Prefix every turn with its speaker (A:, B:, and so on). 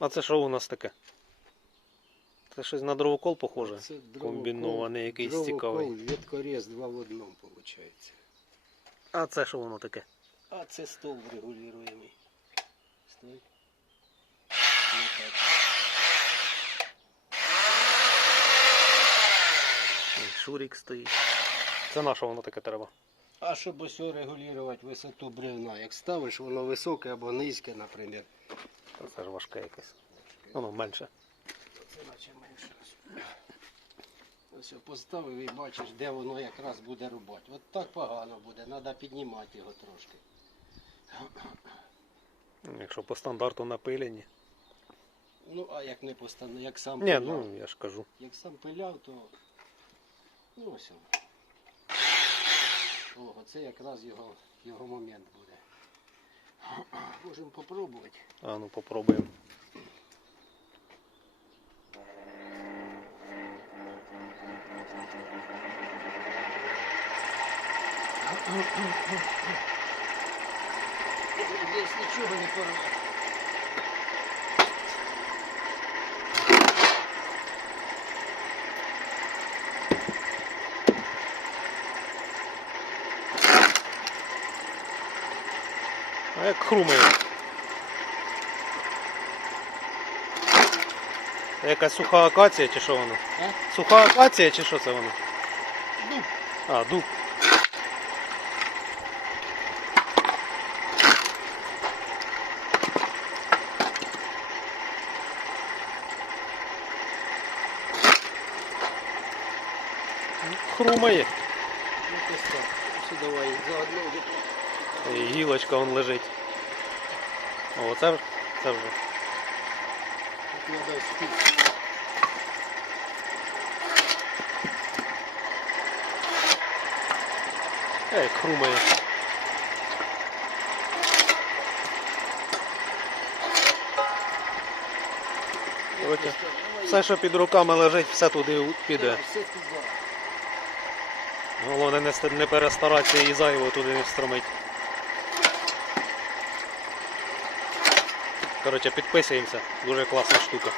A: А це що у нас таке? Це щось на дровокол похоже.
B: Це дровокол-
A: комбінований якийсь
B: дровокол,
A: цікавий.
B: Веткорез два в одному виходить.
A: А це що воно таке?
B: А це стол регулюємий. Стой.
A: Шурік стоїть. Це на що воно таке треба?
B: А щоб ось регулювати висоту бревна, як ставиш, воно високе або низьке, наприклад.
A: Та Це ж важке якесь. Воно менше.
B: Це наче менше. Ось поставив і бачиш, де воно якраз буде рубати. От так погано буде, треба піднімати його трошки.
A: Якщо по стандарту напилені.
B: Ну, а як не постану, як сам
A: Ні,
B: пиляв.
A: ну я ж кажу.
B: Як сам пиляв, то ну ось. воно. О, оце якраз його, його момент буде. Можемо попробувати.
A: А ну попробуємо.
B: Здесь ничего не порвати.
A: А як хрумає. Якась суха акація чи що воно?
B: А?
A: Суха акація чи що це воно?
B: Ну,
A: А, дуб. Хрумає.
B: якось так. Ось давай заодно
A: І гілочка вон лежить. О, це, це вже. Ей, хрумає. Коротше, Все, що під руками лежить, все туди піде. Головне не перестаратися і зайво туди не встромить. Коротше, підписуємося. Дуже класна штука.